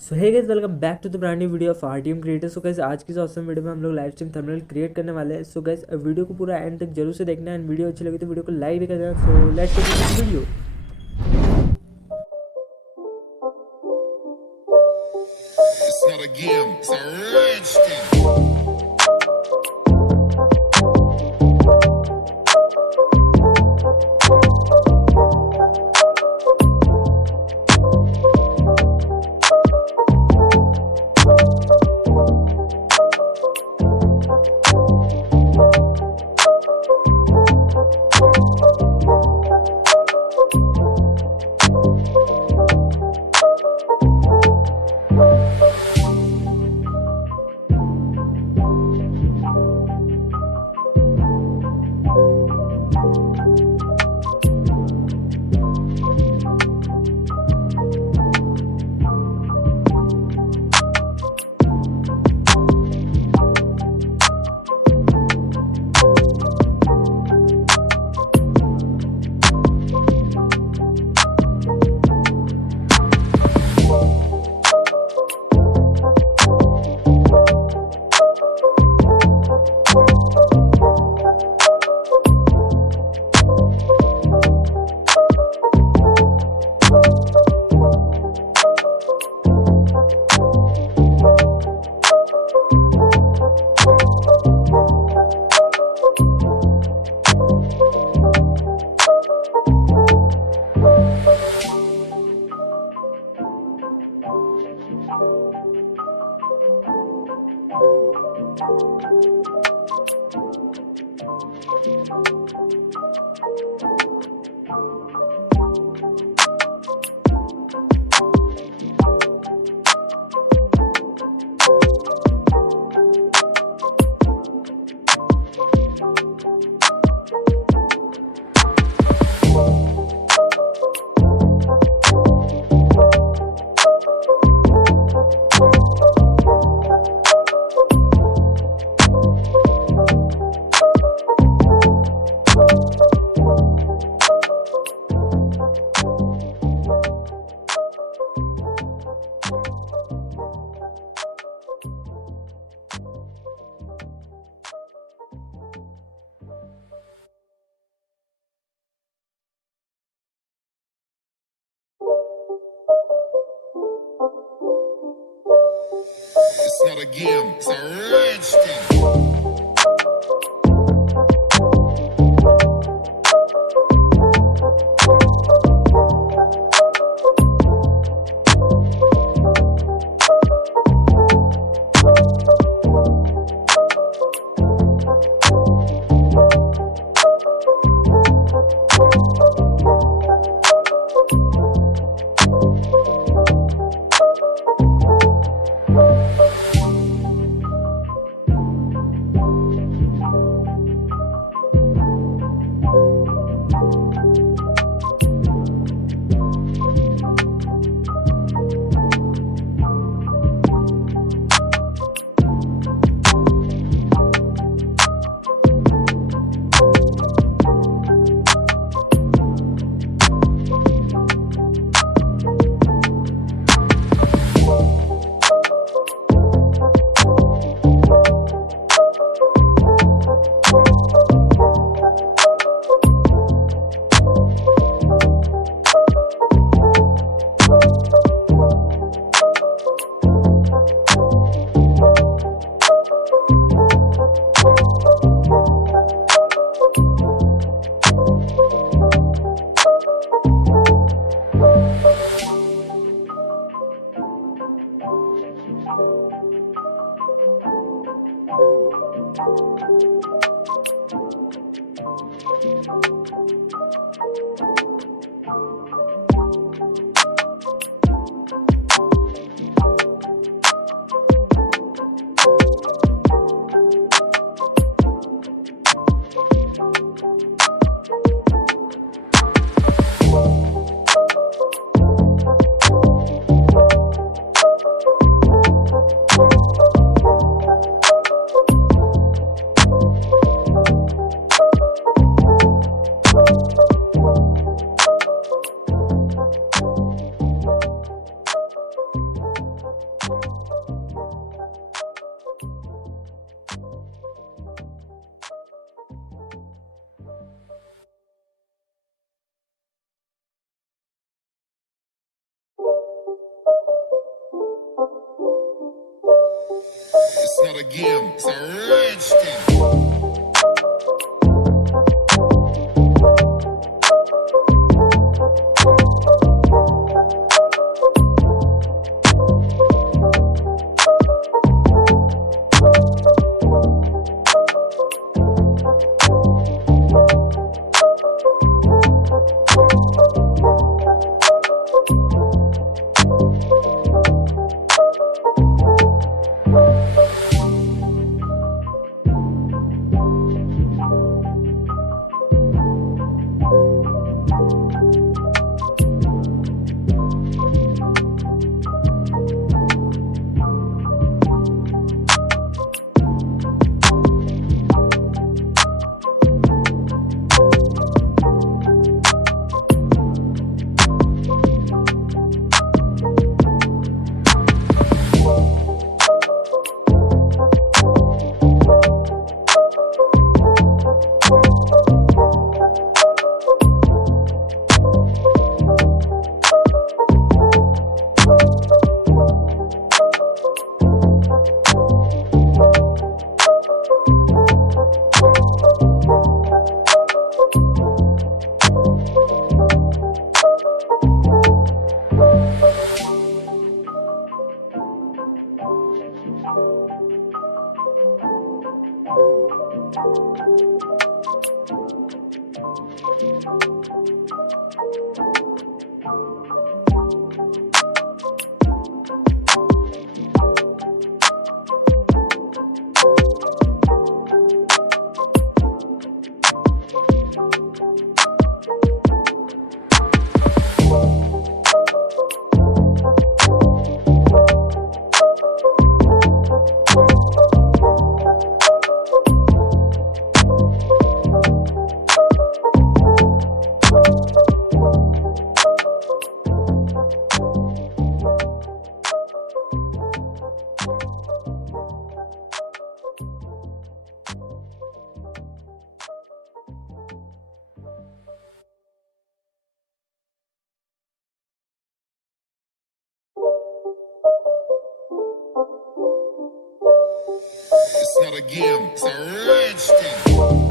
So hey guys, welcome back to the brand new video of RTM creator. So guys, आज की इस awesome video में हम लोग लाइव स्ट्रीम थंबनेल क्रिएट करने वाले हैं। सो गाइस, वीडियो को पूरा एंड तक जरूर से देखना है एंड वीडियो अच्छी लगी तो वीडियो को लाइक भी कर देना। So let's get into the video. It's not a game, it's a rich thing. It's not a game, it's a rich thing. not a game, it's a rich thing. It's not a game, it's a rich thing.